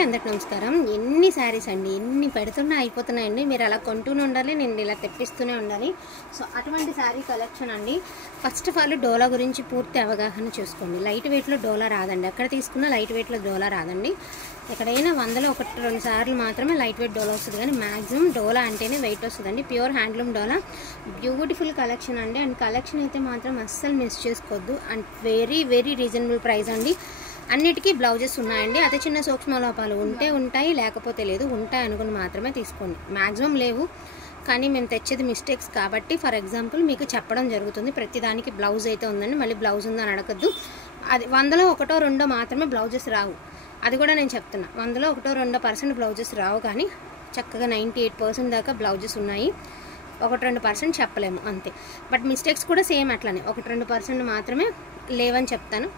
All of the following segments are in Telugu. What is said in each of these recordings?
అందరికి నమస్కారం. ఎన్ని శారీస్ అండి, ఎన్ని పెడుతున్నా అయిపోతున్నాయండి. మీరు అలా కొంటూనే ఉండాలి, నేను ఇలా తెప్పిస్తూనే ఉండాలి. సో అటువంటి శారీ కలెక్షన్ అండి. ఫస్ట్ ఆఫ్ ఆల్ డోలా గురించి పూర్తి అవగాహన చేసుకోండి. లైట్ వెయిట్లో డోలా రాదండి. ఎక్కడ తీసుకున్నా లైట్ వెయిట్లో డోలా రాదండి. ఎక్కడైనా 100లో 1-2 సార్లు మాత్రమే లైట్ వెయిట్ డోలా వస్తుంది, కానీ మ్యాక్సిమం డోలా అంటేనే వెయిట్ వస్తుందండి. ప్యూర్ హ్యాండ్లూమ్ డోలా, బ్యూటిఫుల్ కలెక్షన్ అండి. అండ్ కలెక్షన్ అయితే మాత్రం అస్సలు మిస్ చేసుకోవద్దు. And very very reasonable price అండి. అన్నిటికీ బ్లౌజెస్ ఉన్నాయండి. అతి చిన్న సూక్ష్మ లోపాలు ఉంటే ఉంటాయి, లేకపోతే లేదు. ఉంటాయి అనుకుని మాత్రమే తీసుకోండి. మ్యాక్సిమం లేవు, కానీ మేము తెచ్చేది మిస్టేక్స్ కాబట్టి ఫర్ ఎగ్జాంపుల్ మీకు చెప్పడం జరుగుతుంది. ప్రతిదానికి బ్లౌజ్ అయితే ఉందండి, మళ్ళీ బ్లౌజ్ ఉందని అడగద్దు. అది 100లో 1-2 మాత్రమే బ్లౌజెస్ రావు, అది కూడా నేను చెప్తున్నా. 100లో 1-2% బ్లౌజెస్ రావు, కానీ చక్కగా 98% దాకా బ్లౌజెస్ ఉన్నాయి. 1-2% చెప్పలేము అంతే. బట్ మిస్టేక్స్ కూడా సేమ్ అట్లానే 1-2% మాత్రమే లేవని చెప్తాను.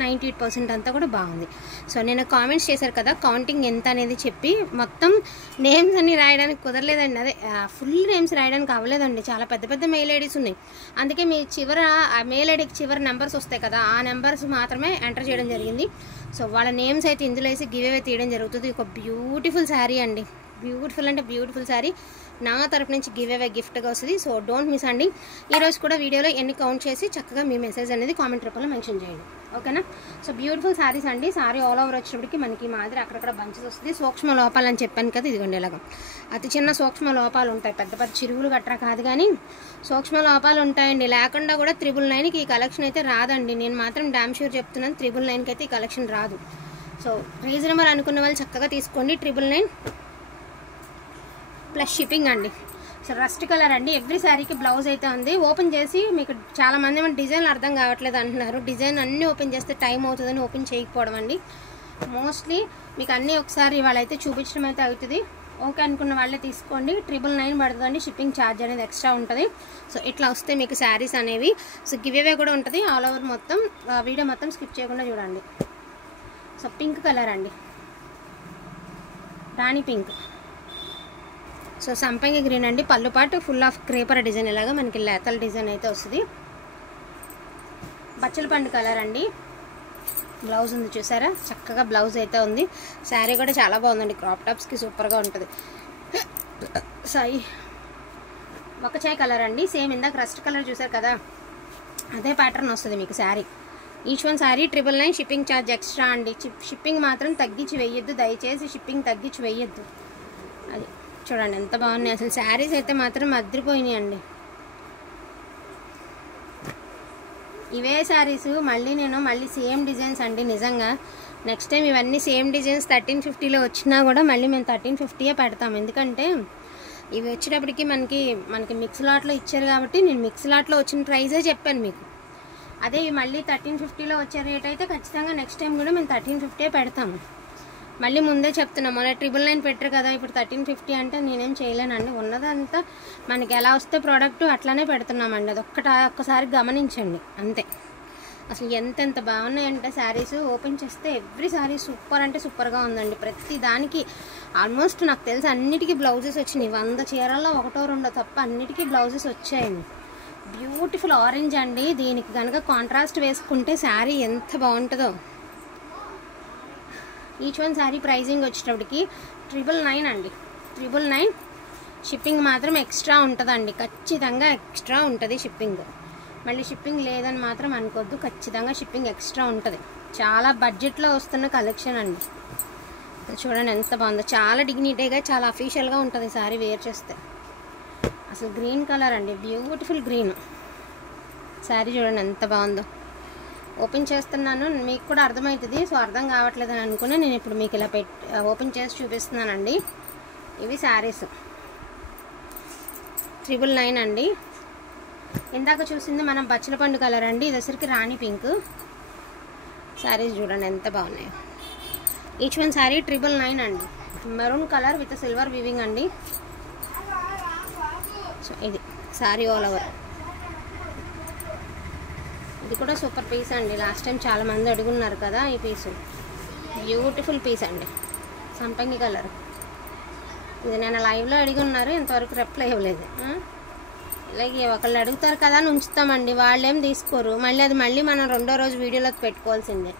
98% అంతా కూడా బాగుంది. సో నేను కామెంట్స్ చేశారు కదా, కౌంటింగ్ ఎంత అనేది చెప్పి మొత్తం నేమ్స్ అన్ని రాయడానికి కుదరలేదండి. అదే ఫుల్ నేమ్స్ రాయడానికి అవ్వలేదండి. చాలా పెద్ద పెద్ద మెయిల్ ఐడీస్ ఉన్నాయి. అందుకే మీ చివర ఆ మెయిల్ ఐడీకి చివరి నెంబర్స్ వస్తాయి కదా, ఆ నెంబర్స్ మాత్రమే ఎంటర్ చేయడం జరిగింది. సో వాళ్ళ నేమ్స్ అయితే ఇందులో వేసి గివ్ అవే తీయడం జరుగుతుంది. ఒక బ్యూటిఫుల్ శారీ అండి, బ్యూటిఫుల్ అంటే బ్యూటిఫుల్ శారీ. నా తరపు నుంచి గివ్ అవే గిఫ్ట్గా వస్తుంది. సో డోంట్ మిస్ అండి. ఈరోజు కూడా వీడియోలో ఎన్ని కౌంట్ చేసి చక్కగా మీ మెసేజ్ అనేది కామెంట్ రూపంలో మెన్షన్ చేయండి, ఓకేనా? సో బ్యూటిఫుల్ శారీస్ అండి. శారీ ఆల్ ఓవర్ వచ్చేటప్పటికి మనకి మాదిరి అక్కడక్కడ బంచెస్ వస్తుంది. సూక్ష్మ లోపాలు అని చెప్పాను కదా, ఇదిగోండి ఇలాగా అతి చిన్న సూక్ష్మ లోపాలు ఉంటాయి. పెద్ద పెద్ద చిరుగులు గట్రా కాదు, కానీ సూక్ష్మ లోపాలు ఉంటాయండి. లేకుండా కూడా 999కి ఈ కలెక్షన్ అయితే రాదండి. నేను మాత్రం డామ్ షూర్ చెప్తున్నాను, 999కి అయితే ఈ కలెక్షన్ రాదు. సో రీజనబుల్ అనుకున్న వాళ్ళు చక్కగా తీసుకోండి. 999 ప్లస్ షిప్పింగ్ అండి. సో రస్ట్ కలర్ అండి. ఎవ్రీ శారీకి బ్లౌజ్ అయితే ఉంది. ఓపెన్ చేసి మీకు చాలామంది ఏమైనా డిజైన్లు అర్థం కావట్లేదు అంటున్నారు. డిజైన్ అన్నీ ఓపెన్ చేస్తే టైం అవుతుందని ఓపెన్ చేయకపోవడం అండి. మోస్ట్లీ మీకు అన్నీ ఒకసారి వాళ్ళైతే చూపించడం అయితే అవుతుంది. ఓకే అనుకున్న వాళ్ళే తీసుకోండి. 999 పడుతుందండి. షిప్పింగ్ ఛార్జ్ అనేది ఎక్స్ట్రా ఉంటుంది. సో ఇట్లా వస్తే మీకు శారీస్ అనేవి. సో గివ్ అవే కూడా ఉంటుంది. ఆల్ ఓవర్ మొత్తం వీడియో మొత్తం స్కిప్ చేయకుండా చూడండి. సో పింక్ కలర్ అండి, రాణి పింక్. సో సంపంగి గ్రీన్ అండి. పళ్ళు పాటు ఫుల్ ఆఫ్ క్రేపర్ డిజైన్, ఇలాగా మనకి లేతల్ డిజైన్ అయితే వస్తుంది. బచ్చల పండు కలర్ అండి. బ్లౌజ్ ఉంది చూసారా, చక్కగా బ్లౌజ్ అయితే ఉంది. శారీ కూడా చాలా బాగుందండి. క్రాప్ టాప్స్కి సూపర్గా ఉంటుంది. సాయి ఒకచాయ్ కలర్ అండి. సేమ్ ఇందాక రస్ట్ కలర్ చూసారు కదా, అదే ప్యాటర్న్ వస్తుంది మీకు sari. Each one sari 999. Shipping charge extra అండి. షిప్పింగ్ మాత్రం తగ్గించి వేయొద్దు, దయచేసి షిప్పింగ్ తగ్గించి వేయొద్దు. అది చూడండి ఎంత బాగున్నాయి అసలు. శారీస్ అయితే మాత్రం అదిరిపోయినాయి అండి. ఇవే శారీస్ మళ్ళీ సేమ్ డిజైన్స్ అండి. నిజంగా నెక్స్ట్ టైం ఇవన్నీ సేమ్ డిజైన్స్ 1350లో వచ్చినా కూడా మళ్ళీ మేము 1350 పెడతాం. ఎందుకంటే ఇవి వచ్చేటప్పటికి మనకి మిక్స్ లాట్లో ఇచ్చారు కాబట్టి నేను మిక్స్ లాట్లో వచ్చిన ప్రైజే చెప్పాను మీకు. అదే ఇవి మళ్ళీ 1350లో వచ్చే రేట్ అయితే ఖచ్చితంగా నెక్స్ట్ టైం కూడా మేము 1350 పెడతాము. మళ్ళీ ముందే చెప్తున్నాం, మొన్న 999 పెట్టరు కదా, ఇప్పుడు 1350 అంటే నేనేం చేయలేనండి. ఉన్నదంతా మనకి ఎలా వస్తే ప్రోడక్ట్ అట్లానే పెడుతున్నామండి. అది ఒక్కసారి గమనించండి అంతే. అసలు ఎంతెంత బాగున్నాయంటే శారీస్ ఓపెన్ చేస్తే ఎవ్రీ శారీ సూపర్ అంటే సూపర్గా ఉందండి. ప్రతి దానికి ఆల్మోస్ట్ నాకు తెలిసి అన్నిటికీ బ్లౌజెస్ వచ్చినాయి. 100 చీరల్లో 1-2 తప్ప అన్నిటికీ బ్లౌజెస్ వచ్చాయండి. బ్యూటిఫుల్ ఆరెంజ్ అండి. దీనికి కనుక కాంట్రాస్ట్ వేసుకుంటే శారీ ఎంత బాగుంటుందో. ఈచ్ వన్ శారీ ప్రైజింగ్ వచ్చేటప్పటికి 999 అండి. 999. షిప్పింగ్ మాత్రం ఎక్స్ట్రా ఉంటుందండి, ఖచ్చితంగా ఎక్స్ట్రా ఉంటుంది షిప్పింగ్. మళ్ళీ షిప్పింగ్ లేదని మాత్రం అనుకోవద్దు, ఖచ్చితంగా షిప్పింగ్ ఎక్స్ట్రా ఉంటుంది. చాలా బడ్జెట్లో వస్తున్న కలెక్షన్ అండి. చూడండి ఎంత బాగుందో, చాలా డిగ్నిటీగా చాలా అఫీషియల్గా ఉంటుంది శారీ వేర్ చేస్తే. అసలు గ్రీన్ కలర్ అండి, బ్యూటిఫుల్ గ్రీన్ శారీ. చూడండి ఎంత బాగుందో. ఓపెన్ చేస్తున్నాను, మీకు కూడా అర్థమవుతుంది. సో అర్థం కావట్లేదు అని అనుకున్నా నేను ఇప్పుడు మీకు ఇలా ఓపెన్ చేసి చూపిస్తున్నానండి. ఇవి శారీస్ 999 అండి. ఇందాక చూసింది మనం బచ్చల పండు కలర్ అండి. ఇది వచ్చరికి రాణి పింక్. శారీస్ చూడండి ఎంత బాగున్నాయి. ఈచ్ వన్ శారీ 999 అండి. Maroon colour with silver weaving అండి. సో ఇది శారీ ఆల్ ఓవర్. ఇది కూడా సూపర్ పీస్ అండి. లాస్ట్ టైం చాలా మంది అడుగున్నారు కదా ఈ పీసు. బ్యూటిఫుల్ పీస్ అండి, సంపంగి కలర్. ఇది నేను లైవ్లో అడిగి ఉన్నారు, ఇంతవరకు రిప్లై ఇవ్వలేదు. ఇలాగే ఒకళ్ళు అడుగుతారు కదా అని ఉంచుతామండి, వాళ్ళేం తీసుకోరు. మళ్ళీ అది మనం రెండో రోజు వీడియోలోకి పెట్టుకోవాల్సిందే.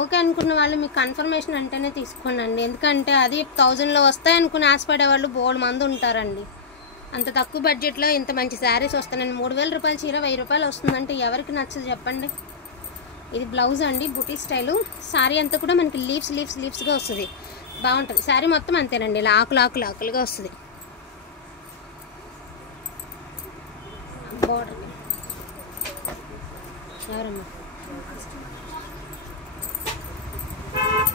ఓకే అనుకున్న వాళ్ళు మీకు కన్ఫర్మేషన్ అంటేనే తీసుకోండి. ఎందుకంటే అది 1000లో వస్తాయి అనుకుని ఆశపడే వాళ్ళు బోల్డ్ మంది ఉంటారండి. అంత తక్కువ బడ్జెట్లో ఇంత మంచి శారీస్ వస్తానండి. 3000 రూపాయల చీర 1000 రూపాయలు వస్తుందంటే ఎవరికి నచ్చదు చెప్పండి. ఇది బ్లౌజ్ అండి, బుటీ స్టైలు. శారీ అంతా కూడా మనకి లీవ్స్గా వస్తుంది, బాగుంటుంది. శారీ మొత్తం అంతేనండి, ఇలా ఆకులుగా వస్తుంది. బోర్డర్ ఎవరమ్మా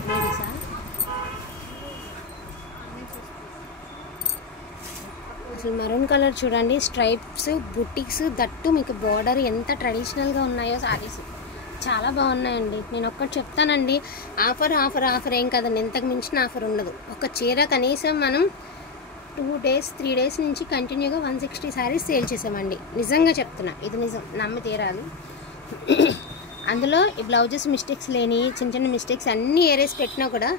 లేడీసా? అసలు మరూన్ కలర్ చూడండి, స్ట్రైప్స్ బుటీస్, దట్టు మీకు బోర్డర్ ఎంత ట్రెడిషనల్గా ఉన్నాయో శారీస్ చాలా బాగున్నాయండి. నేను ఒక్కటి చెప్తానండి, ఆఫర్ ఏం కదండి, ఇంతకు మించిన ఆఫర్ ఉండదు. ఒక చీర కనీసం మనం 2 days 3 days నుంచి కంటిన్యూగా 160 శారీస్ సేల్ చేసామండి. నిజంగా చెప్తున్నా, ఇది నిజం, నమ్మి తీరాలి. అందులో ఈ బ్లౌజెస్ మిస్టేక్స్ లేని చిన్న మిస్టేక్స్ అన్నీ ఏరేసి పెట్టినా కూడా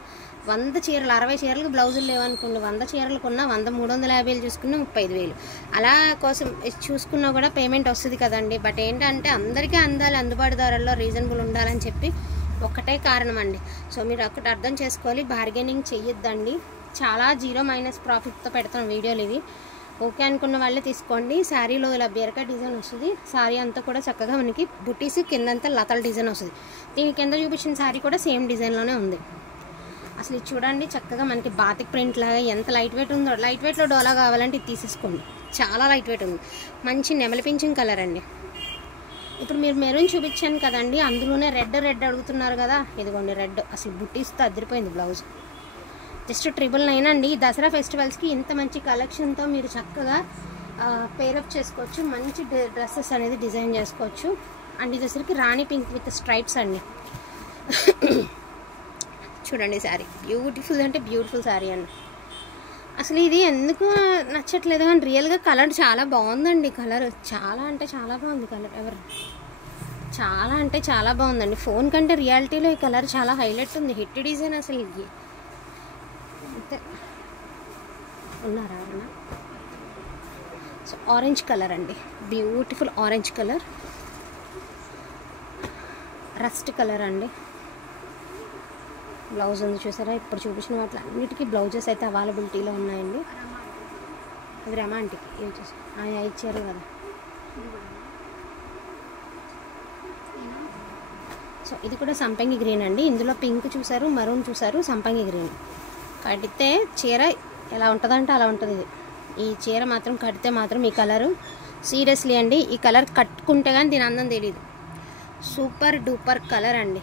100 చీరలు 60 చీరలకు బ్లౌజులు లేవనుకోండి, 100 చీరలు కొన్నా 100 350 చూసుకున్నా 35,000 అలా కోసం చూసుకున్నా కూడా పేమెంట్ వస్తుంది కదండి. బట్ ఏంటంటే అందరికీ అందాలి, అందుబాటు ధరల్లో రీజనబుల్ ఉండాలని చెప్పి ఒక్కటే కారణం అండి. సో మీరు ఒకటి అర్థం చేసుకోవాలి, బార్గెనింగ్ చెయ్యొద్దండి. చాలా 0- ప్రాఫిట్తో పెడతాం వీడియోలు ఇవి. ఓకే అనుకున్న వాళ్ళే తీసుకోండి. శారీలో ఇలా బీరకాయ డిజైన్ వస్తుంది. శారీ అంతా కూడా చక్కగా మనకి బుటీస్, కిందంతా లతల డిజైన్ వస్తుంది. దీని కింద చూపించిన శారీ కూడా సేమ్ డిజైన్లోనే ఉంది. అసలు ఇది చూడండి, చక్కగా మనకి బాతిక్ ప్రింట్ లాగా ఎంత లైట్ వెయిట్ ఉందో. లైట్ వెయిట్లో డోలా కావాలంటే ఇది తీసేసుకోండి, చాలా లైట్ వెయిట్ ఉంది. మంచి నెమలి పింఛన్ కలర్ అండి. ఇప్పుడు మీరు మెరూన్ చూపించాను కదండి, అందులోనే రెడ్ అడుగుతున్నారు కదా, ఇదిగోండి రెడ్. అసలు బుటీస్తో అదిరిపోయింది బ్లౌజ్. జస్ట్ 999 అండి. దసరా ఫెస్టివల్స్కి ఇంత మంచి కలెక్షన్తో మీరు చక్కగా పేరప్ చేసుకోవచ్చు, మంచి డ్రెస్సెస్ అనేది డిజైన్ చేసుకోవచ్చు. అండ్ ఇది వచ్చరికి రాణి పింక్ విత్ స్ట్రైప్స్ అండి. చూడండి శారీ బ్యూటిఫుల్ అంటే బ్యూటిఫుల్ శారీ అండి. అసలు ఇది ఎందుకు నచ్చట్లేదు కానీ రియల్గా కలర్ చాలా బాగుందండి. కలర్ చాలా అంటే చాలా బాగుంది. కలర్ చాలా అంటే చాలా బాగుందండి. ఫోన్ కంటే రియాలిటీలో ఈ కలర్ చాలా హైలైట్ ఉంది. హిట్ డిజైన్ అసలు ఇది ఉన్నారా? సో ఆరెంజ్ కలర్ అండి, beautiful orange colour, rust colour అండి. బ్లౌజ్ ఉంది చూసారా, ఇప్పుడు చూపించిన వాటిలో అన్నిటికీ బ్లౌజెస్ అయితే అవైలబిలిటీలో ఉన్నాయండి. అది రమాంటిక్ ఏం చూసి ఇచ్చారు కదా. సో ఇది కూడా సంపంగి గ్రీన్ అండి. ఇందులో పింక్ చూసారు, మరూన్ చూసారు, సంపంగి గ్రీన్. కడితే చీర ఎలా ఉంటుందంటే అలా ఉంటుంది. ఈ చీర మాత్రం కడితే మాత్రం ఈ కలరు సీరియస్లీ అండి, ఈ కలర్ కట్టుకుంటే కానీ దీని అందం తెలియదు. సూపర్ డూపర్ కలర్ అండి.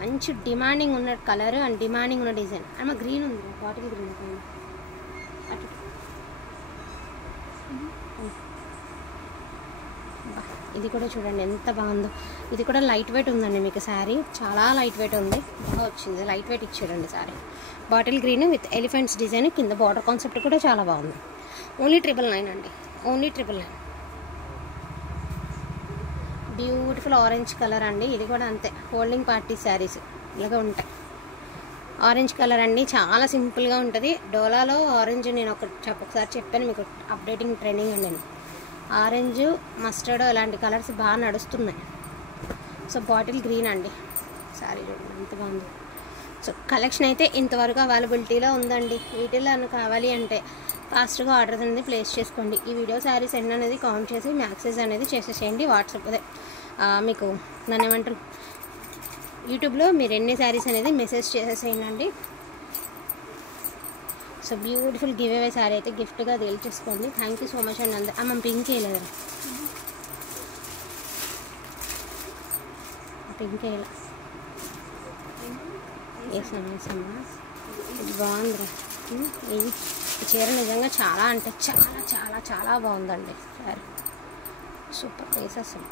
మంచి డిమాండింగ్ ఉన్న కలర్ అండ్ డిమాండింగ్ ఉన్న డిజైన్. అమ్మ గ్రీన్ ఉంది, బాటిల్ గ్రీన్ అటు. ఇది కూడా చూడండి ఎంత బాగుందో. ఇది కూడా లైట్ వెయిట్ ఉందండి. మీకు శారీ చాలా లైట్ వెయిట్ ఉంది, బాగా వచ్చింది. లైట్ వెయిట్ ఇచ్చారండి sari. Bottle green with elephants design, కింద బార్డర్ కాన్సెప్ట్ కూడా చాలా బాగుంది. ఓన్లీ 999 అండి, ఓన్లీ 999. బ్యూటిఫుల్ ఆరెంజ్ కలర్ అండి. ఇది కూడా అంతే, హోల్డింగ్ పార్టీ శారీస్ ఇలాగా ఉంటాయి. ఆరెంజ్ కలర్ అండి, చాలా సింపుల్గా ఉంటుంది. డోలాలో ఆరెంజ్ నేను ఒకసారి చెప్పాను మీకు, అప్డేటింగ్ ట్రెండింగ్ అండి. నేను ఆరెంజ్, మస్టర్డ్ ఇలాంటి కలర్స్ బాగా నడుస్తున్నాయి. సో బాటిల్ గ్రీన్ అండి శారీ చూడండి ఎంత బాగుంది. సో కలెక్షన్ అయితే ఇంతవరకు అవైలబిలిటీలో ఉందండి. వీటిలో కావాలి అంటే ఫాస్ట్గా ఆర్డర్ అనేది ప్లేస్ చేసుకోండి. ఈ వీడియో శారీస్ ఎన్ని అనేది కామెంట్ చేసి మ్యాక్సెస్ అనేది చేసేసేయండి. వాట్సాప్ అదే మీకు దాన్ని ఏమంటారు, యూట్యూబ్లో మీరు ఎన్ని శారీస్ అనేది మెసేజ్ చేసేసేయండి. So beautiful give away sari అయితే గిఫ్ట్గా చేసుకోండి. థ్యాంక్ యూ సో మచ్ అండి. అందరూ మనం పింక్ వేయలేదు, పింక్ వేయాలి, వేసామా. ఇది బాగుందిరా. ఇది చీర నిజంగా చాలా అంటే చాలా చాలా చాలా బాగుందండి. శారీ సూపర్ వేసేస్తాం.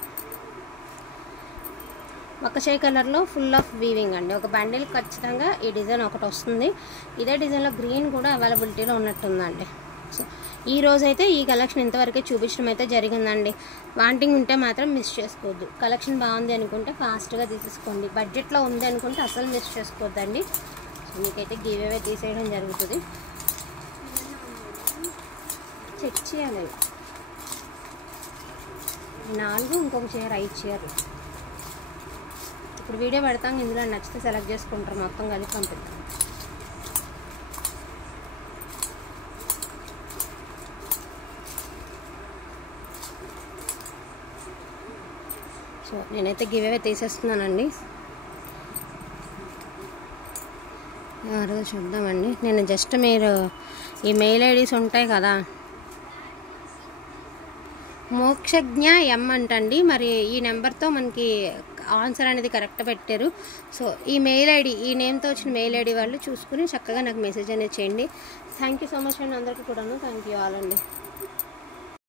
ఒక్కచే కలర్లో ఫుల్ ఆఫ్ వీవింగ్ అండి. ఒక బండిల్ ఖచ్చితంగా ఈ డిజైన్ ఒకటి వస్తుంది. ఇదే డిజైన్లో గ్రీన్ కూడా అవైలబిలిటీలో ఉన్నట్టుందండి. సో ఈ రోజైతే ఈ కలెక్షన్ ఇంతవరకే చూపించడం అయితే జరిగిందండి. వాంటింగ్ ఉంటే మాత్రం మిస్ చేసుకోవద్దు. కలెక్షన్ బాగుంది అనుకుంటే ఫాస్ట్గా తీసేసుకోండి. బడ్జెట్లో ఉంది అనుకుంటే అసలు మిస్ చేసుకోవద్దండి. సో మీకైతే గివ్ అవే తీసేయడం జరుగుతుంది. చెక్ చేయాలి. 4 ఇంకొక చీర 5 చీరలు ఇప్పుడు వీడియో పెడతాం, ఇందులో నచ్చితే సెలెక్ట్ చేసుకుంటారు, మొత్తం కలిపి పంపిస్తాం. సో నేనైతే గివ్ అవే తీసేస్తున్నానండి. ఎవరో చూద్దామండి. నేను జస్ట్ మీరు ఈ మెయిల్ ఐడీస్ ఉంటాయి కదా, మోక్షజ్ఞ ఎం అంటండి. మరి ఈ నెంబర్తో మనకి ఆన్సర్ అనేది కరెక్ట్ పెట్టారు. సో ఈ మెయిల్ ఐడి, ఈ నేమ్తో వచ్చిన మెయిల్ ఐడి వాళ్ళు చూసుకుని చక్కగా నాకు మెసేజ్ అనేది చేయండి. థ్యాంక్ యూ సో మచ్ అండి అందరికీ కూడాను. థ్యాంక్ యూ ఆల్ అండి.